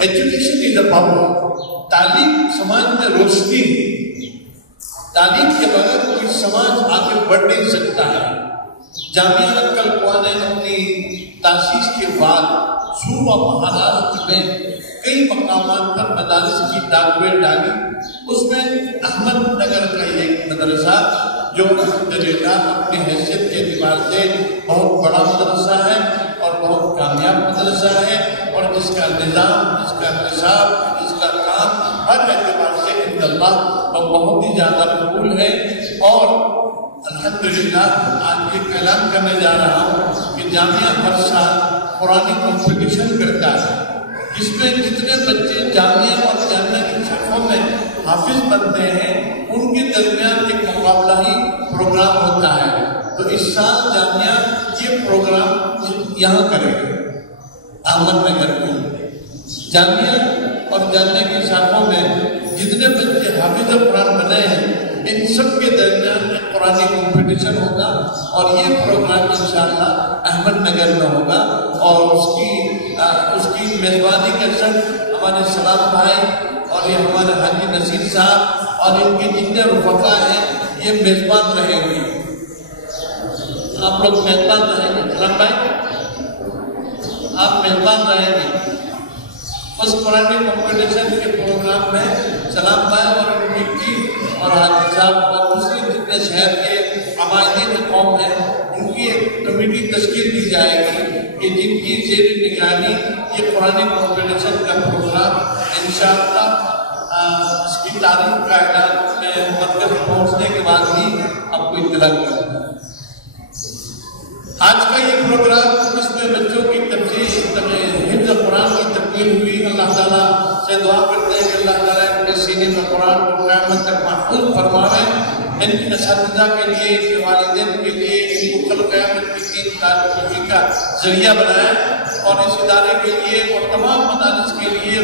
Education is a power. تعلیم سماج میں روشنی. تعلیم کے بغیر کوئی سماج آگے بڑھ نہیں سکتا ہے. جامعہ کلکوا نے اپنی تاسیس کے بعد صوبہ مہاراشٹر میں کئی مقامات پر مدارس کی ڈاکویں ڈالی. اس میں احمد نگر کا ایک مدرسہ جو الحمدللہ اپنی حیثیت کے اعتبار سے بہت بڑا مدرسہ ہے اور بہت کامیاب مدرسہ ہے، اور جس کا نظام، جس کا نصاب، جس کا کام ہر اعتبار سے عنداللہ بہت ہی زیادہ مقبول ہے. اور الحمدللہ آج یہ اعلان کرنے جا رہا ہوں کہ جامعہ ہر سال قرآنی کمپٹیشن کرتا ہے، جس میں جتنے بچے جامعہ اور جامعہ کی شرحوں میں حافظ بنتے ہیں ان کے درمیان ایک مقابلہ ہی پروگرام ہوتا ہے. تو اس سال جامعہ یہ پروگرام یہاں کرے گا، احمد نگر میں. جامعہ اور جامعہ کی شاخوں میں جتنے بچے حافظ قرآن بنے ہیں ان سب کے درمیان ایک قرآنی کمپٹیشن ہوگا، اور یہ پروگرام انشاءاللہ احمد نگر میں ہوگا. اور اس کی میزبانی کے ساتھ ہمارے سلام بھائی اور یہ ہمارے حاجی نصیر صاحب اور ان کے جتنے رفقا ہیں یہ میزبان رہیں گے. آپ لوگ میزبان رہیں گے. سلام بھائی آپ میزبان رہیں گے اس قرآنی کمپٹیشن کے پروگرام میں. سلام بھائی اور ان کی ٹیم اور حاجی صاحب اور دوسرے جتنے شہر کے عمائدین قوم ہیں ان کی ایک کمیٹی تشکیل دی جائے گی کہ جن کی زیر نگرانی یہ قرآنی کمپٹیشن کا پروگرام انشاءاللہ اس کی تاریخ کا اعلان میں مرکز پہنچنے کے بعد ہی آپ کو اطلاع کروں گا. آج کا یہ پروگرام اس میں بچوں کی حفظ قرآن کی تکمیل ہوئی. اللہ تعالیٰ سے دعا کرتے ہیں کہ اللہ تعالیٰ ان کے سینے میں قرآن کو قیامت تک محفوظ فرمائے. ان کی اساتذہ کے لیے، ان کے والدین کے لیے ان کو کل قیامت کے دن تعلق کا ذریعہ بنائے، اور اس ادارے کے لیے اور تمام مدارس کے لیے